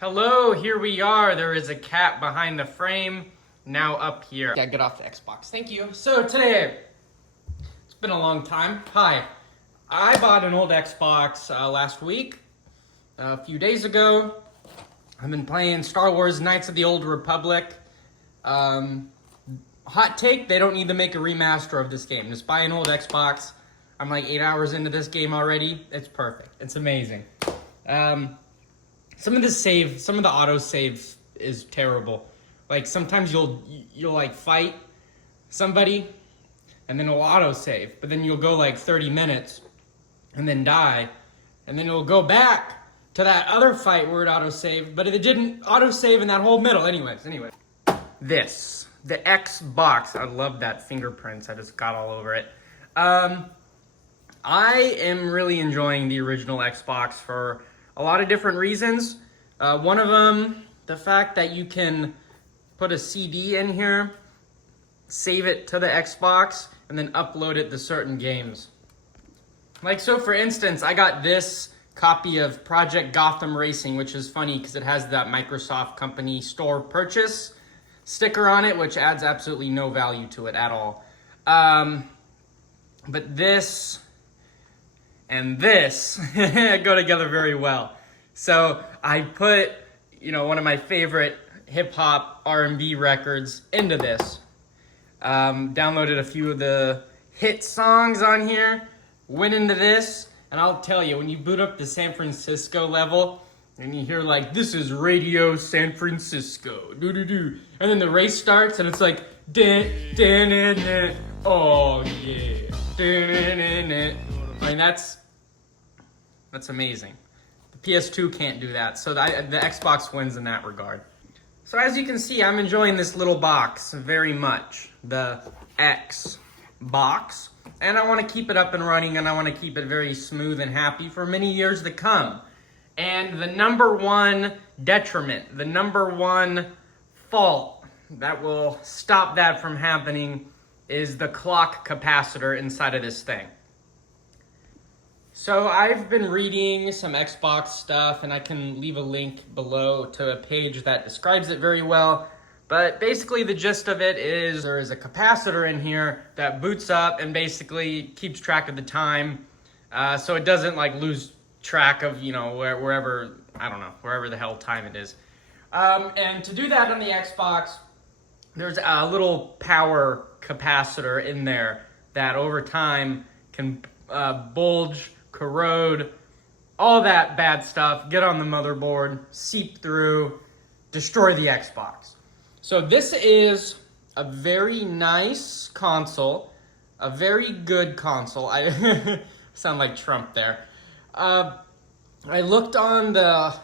Hello, here we are. There is a cat behind the frame, now up here. Yeah, get off the Xbox. Thank you. So today, it's been a long time. Hi. I bought an old Xbox last week, a few days ago. I've been playing Star Wars Knights of the Old Republic. Hot take, they don't need to make a remaster of this game. Just buy an old Xbox. I'm like 8 hours into this game already. It's perfect. It's amazing. Some of the auto save is terrible. Like sometimes you'll like fight somebody and then it'll auto save, but then you'll go like 30 minutes and then die, and then it'll go back to that other fight where it auto saved, but it didn't auto save in that whole middle. Anyway. The Xbox. I love that fingerprints. I just got all over it. I am really enjoying the original Xbox for a lot of different reasons. One of them, the fact that you can put a CD in here, save it to the Xbox, and then upload it to certain games. Like, so for instance, I got this copy of Project Gotham Racing, which is funny because it has that Microsoft company store purchase sticker on it, which adds absolutely no value to it at all. But this and this go together very well. So I put, one of my favorite hip-hop R&B records into this. Downloaded a few of the hit songs on here, went into this, and I'll tell you, when you boot up the San Francisco level, and you hear like, this is Radio San Francisco, doo-doo-doo, and then the race starts, and it's like, dun-dun-dun-dun, oh yeah, dun-dun-dun-dun. I mean, that's amazing. The PS2 can't do that, so the Xbox wins in that regard. So as you can see, I'm enjoying this little box very much, the Xbox, and I want to keep it up and running, and I want to keep it very smooth and happy for many years to come. And the number one detriment, the number one fault that will stop that from happening is the clock capacitor inside of this thing. So I've been reading some Xbox stuff, and I can leave a link below to a page that describes it very well. But basically the gist of it is there is a capacitor in here that boots up and basically keeps track of the time, so it doesn't like lose track of, wherever the hell time it is. And to do that on the Xbox, there's a little power capacitor in there that over time can bulge, corrode, all that bad stuff, get on the motherboard, seep through, destroy the Xbox. So this is a very nice console, a very good console. I sound like Trump there. I looked on the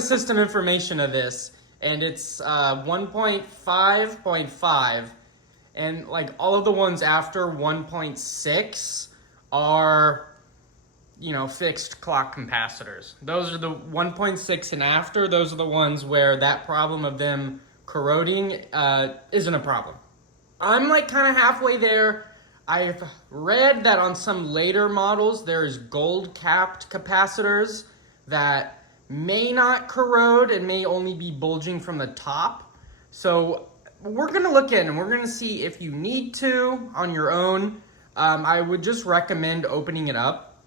system information of this, and it's 1.5.5, and like all of the ones after 1.6 are, fixed clock capacitors. Those are the 1.6 and after, those are the ones where that problem of them corroding isn't a problem. I'm like kind of halfway there. I've read that on some later models, there's gold-capped capacitors that may not corrode and may only be bulging from the top. So we're going to look in and we're going to see if you need to on your own. I would just recommend opening it up.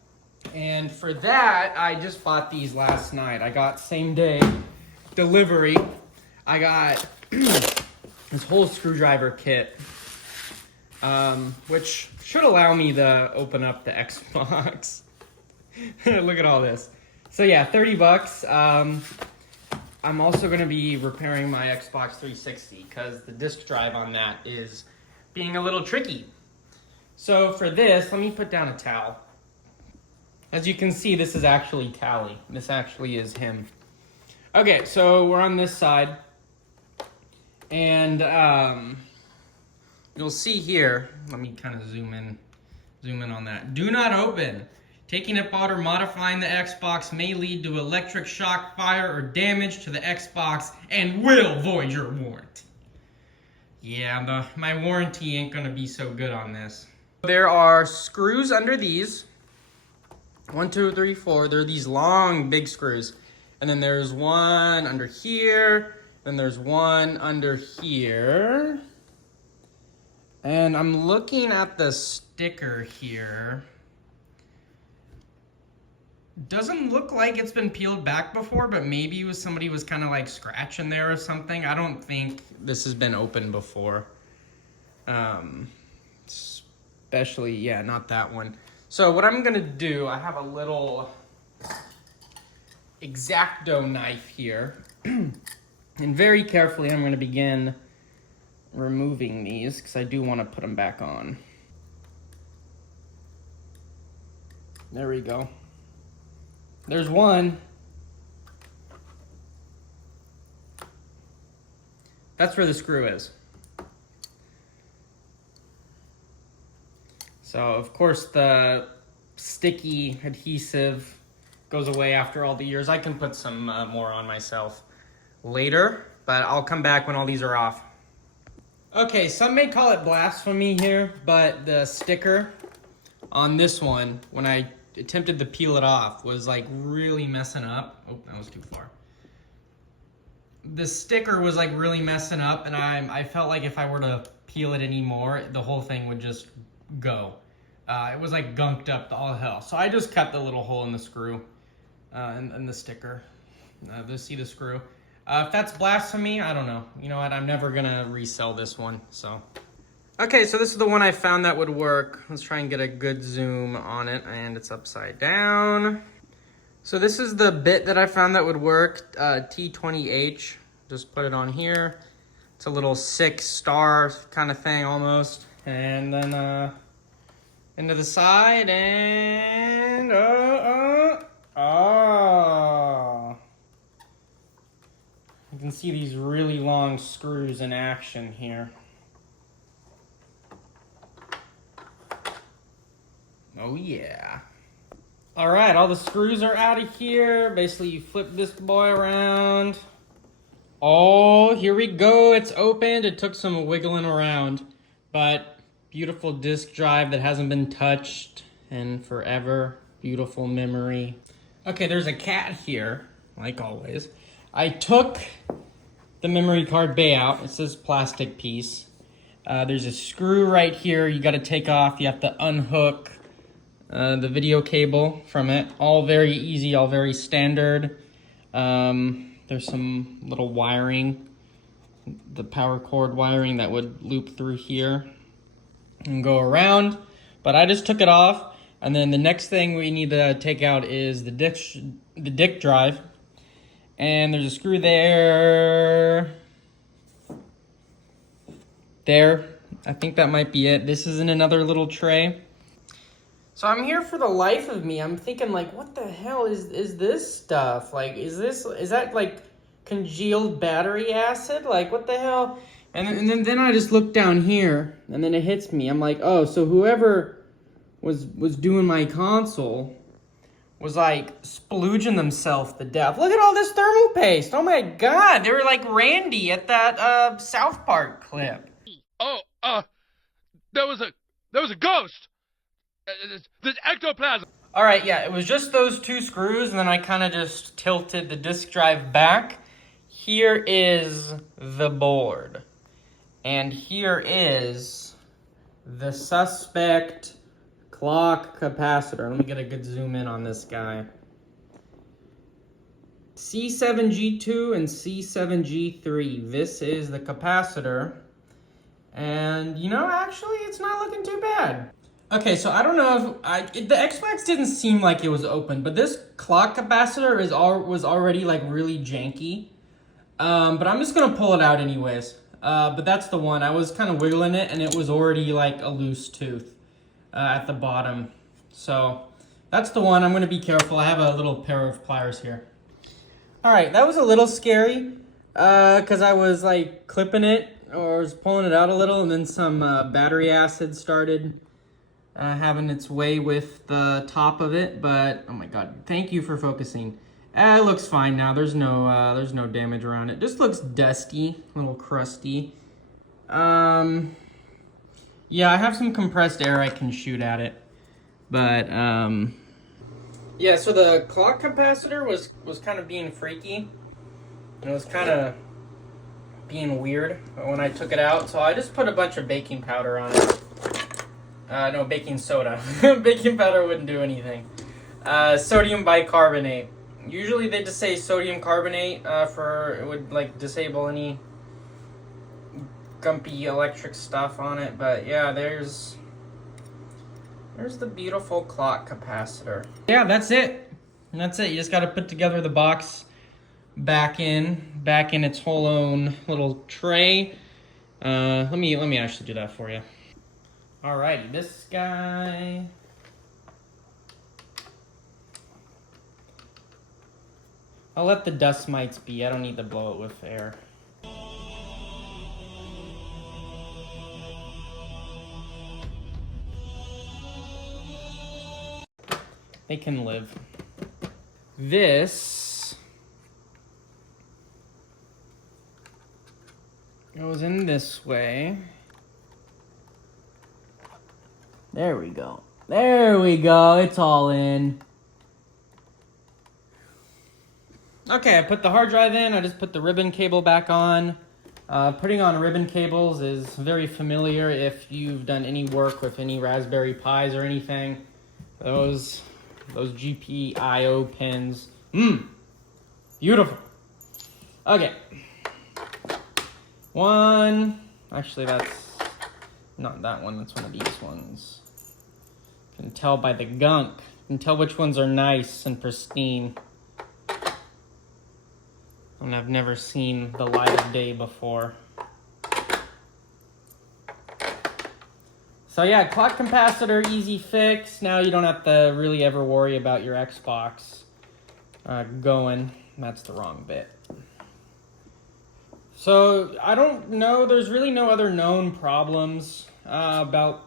And for that, I just bought these last night. I got same-day delivery. I got this whole screwdriver kit, which should allow me to open up the Xbox. Look at all this. So yeah, $30. I'm also going to be repairing my Xbox 360 because the disk drive on that is being a little tricky. So for this, let me put down a towel. As you can see, this is actually Tally. This actually is him. Okay, so we're on this side. And you'll see here, let me kind of zoom in on that. Do not open. Taking apart or modifying the Xbox may lead to electric shock, fire, or damage to the Xbox and will void your warranty. Yeah, my warranty ain't gonna be so good on this. There are screws under these. 1, 2, 3, 4. They're these long, big screws. And then there's one under here. Then there's one under here. And I'm looking at the sticker here. Doesn't look like it's been peeled back before, but maybe it was somebody was kind of like scratching there or something. I don't think this has been opened before. Especially, yeah, not that one. So what I'm gonna do, I have a little X-Acto knife here. And very carefully, I'm gonna begin removing these because I do want to put them back on. There we go. There's one. That's where the screw is. So of course the sticky adhesive goes away after all the years. I can put some more on myself later, but I'll come back when all these are off. Okay, some may call it blasphemy here, but the sticker on this one, when I attempted to peel it off, was like really messing up. Oh, that was too far. The sticker was like really messing up, and I felt like if I were to peel it anymore, the whole thing would just go. It was like gunked up to all hell. So I just cut the little hole in the screw and the sticker. To see the screw. If that's blasphemy, I don't know. You know what? I'm never gonna resell this one. So. Okay, so this is the one I found that would work. Let's try and get a good zoom on it, and it's upside down. So this is the bit that I found that would work, T20H. Just put it on here. It's a little 6-star kind of thing almost. And then into the side and you can see these really long screws in action here. Oh yeah. All right, all the screws are out of here. Basically, you flip this boy around. Oh, here we go. It's opened. It took some wiggling around, but beautiful disk drive that hasn't been touched in forever. Beautiful memory. Okay, there's a cat here, like always. I took the memory card bay out. It's this plastic piece. There's a screw right here you got to take off. You have to unhook the video cable from it. All very easy, all very standard. There's some little wiring, the power cord wiring that would loop through here and go around. But I just took it off. And then the next thing we need to take out is the disk drive. And there's a screw there. There. I think that might be it. This is in another little tray. So I'm here for the life of me. I'm thinking like, what the hell is this stuff? Like, is that like congealed battery acid? Like, what the hell? And then I just look down here, and then it hits me. I'm like, oh, so whoever was doing my console was like splooging themselves to death. Look at all this thermal paste. Oh my God, they were like Randy at that South Park clip. Oh, there was a ghost. There's ectoplasm. All right, yeah, it was just those two screws, and then I kind of just tilted the disk drive back. Here is the board, and here is the suspect clock capacitor. Let me get a good zoom in on this guy. C7G2 and C7G3. This is the capacitor. And, you know, actually, it's not looking too bad. Okay, so I don't know if the Xbox didn't seem like it was open, but this clock capacitor was already like really janky. But I'm just gonna pull it out anyways. But that's the one. I was kind of wiggling it, and it was already like a loose tooth at the bottom. So that's the one. I'm gonna be careful. I have a little pair of pliers here. All right, that was a little scary because I was like clipping it or was pulling it out a little, and then some battery acid started having its way with the top of it. But oh my God, thank you for focusing. It looks fine now. There's no damage around it. Just looks dusty, a little crusty. Yeah, I have some compressed air I can shoot at it, but Yeah, so the clock capacitor was kind of being freaky. And it was kind of being weird when I took it out. So I just put a bunch of baking powder on it. No, baking soda. Baking powder wouldn't do anything. Sodium bicarbonate. Usually they just say sodium carbonate for it would like disable any gumpy electric stuff on it. But yeah, there's the beautiful clock capacitor. Yeah, that's it. And that's it. You just got to put together the box back in its whole own little tray. Let me actually do that for you. Alrighty, this guy. I'll let the dust mites be. I don't need to blow it with air. They can live. This goes in this way. There we go. There we go. It's all in. Okay, I put the hard drive in. I just put the ribbon cable back on. Putting on ribbon cables is very familiar if you've done any work with any Raspberry Pis or anything. Those GPIO pins. Beautiful. Okay. One. Actually, that's not that one. That's one of these ones. You can tell by the gunk. You can tell which ones are nice and pristine. And I've never seen the light of day before. So yeah, clock capacitor, easy fix. Now you don't have to really ever worry about your Xbox going. That's the wrong bit. So I don't know, there's really no other known problems about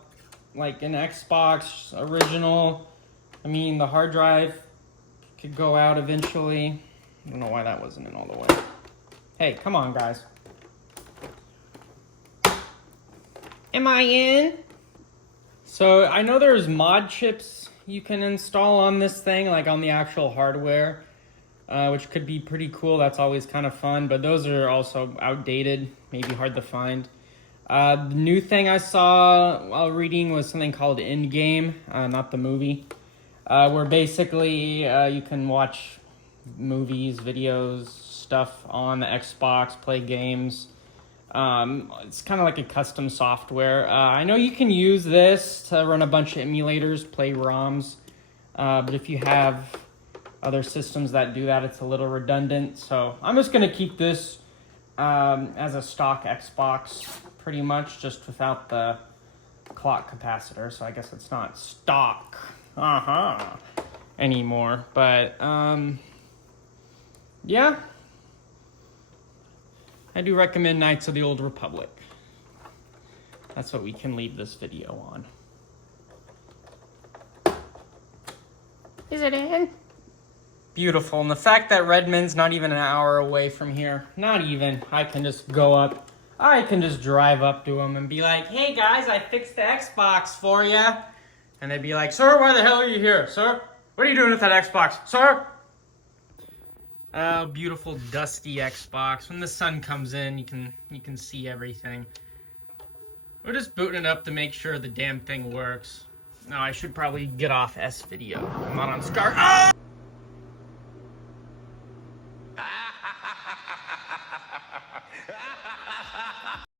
like an Xbox original. I mean, the hard drive could go out eventually. I don't know why that wasn't in all the way. Hey, come on, guys. Am I in? So I know there's mod chips you can install on this thing, like on the actual hardware, which could be pretty cool. That's always kind of fun, but those are also outdated, maybe hard to find. The new thing I saw while reading was something called Endgame, not the movie, where basically you can watch movies, videos, stuff on the Xbox, play games. It's kind of like a custom software. I know you can use this to run a bunch of emulators, play ROMs, but if you have other systems that do that, it's a little redundant. So I'm just going to keep this as a stock Xbox, pretty much, just without the clock capacitor. So I guess it's not stock anymore. But yeah, I do recommend Knights of the Old Republic. That's what we can leave this video on. Is it in? Beautiful. And the fact that Redmond's not even an hour away from here, not even, I can just go up. I can just drive up to them and be like, hey guys, I fixed the Xbox for you. And they'd be like, sir, why the hell are you here? Sir, what are you doing with that Xbox? Sir? Beautiful dusty Xbox. When the sun comes in, you can see everything. We're just booting it up to make sure the damn thing works. No, I should probably get off S video. I'm not on Scar. Oh!